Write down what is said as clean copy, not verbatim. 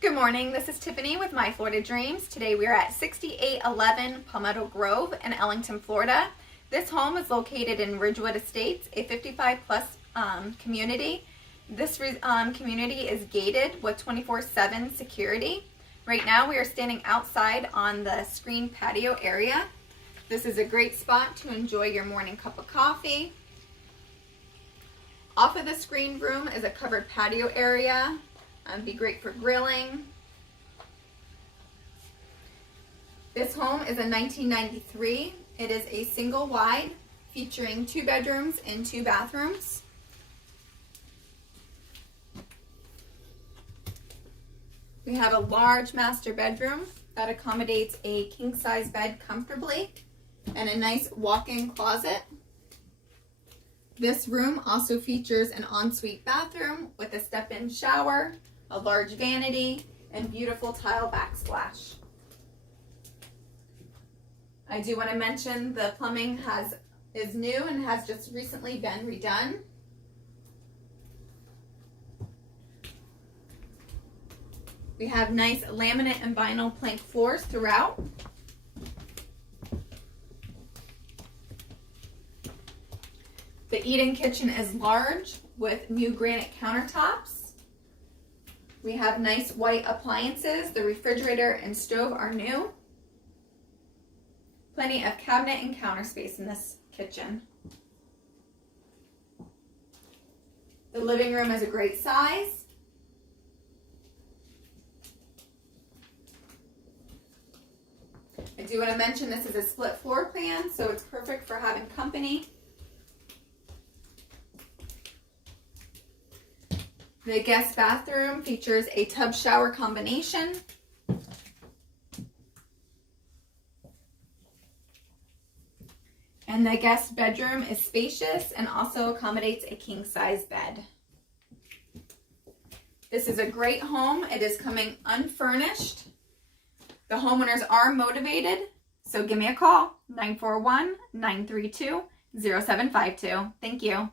Good morning, this is Tiffany with My Florida Dreams. Today we are at 6811 Palmetto Grove in Ellenton, Florida. This home is located in Ridgewood Estates, a 55 plus community. This community is gated with 24/7 security. Right now we are standing outside on the screened patio area. This is a great spot to enjoy your morning cup of coffee. Off of the screened room is a covered patio area. Be great for grilling. This home is a 1993. It is a single wide featuring 2 bedrooms and 2 bathrooms. We have a large master bedroom that accommodates a king-size bed comfortably and a nice walk-in closet. This room also features an ensuite bathroom with a step-in shower, a large vanity, and beautiful tile backsplash. I do want to mention the plumbing is new and has just recently been redone. We have nice laminate and vinyl plank floors throughout. The eat-in kitchen is large with new granite countertops. We have nice white appliances. The refrigerator and stove are new. Plenty of cabinet and counter space in this kitchen. The living room is a great size. I do want to mention this is a split floor plan, so it's perfect for having company. The guest bathroom features a tub shower combination. And the guest bedroom is spacious and also accommodates a king-size bed. This is a great home. It is coming unfurnished. The homeowners are motivated, so give me a call, 941-932-0752. Thank you.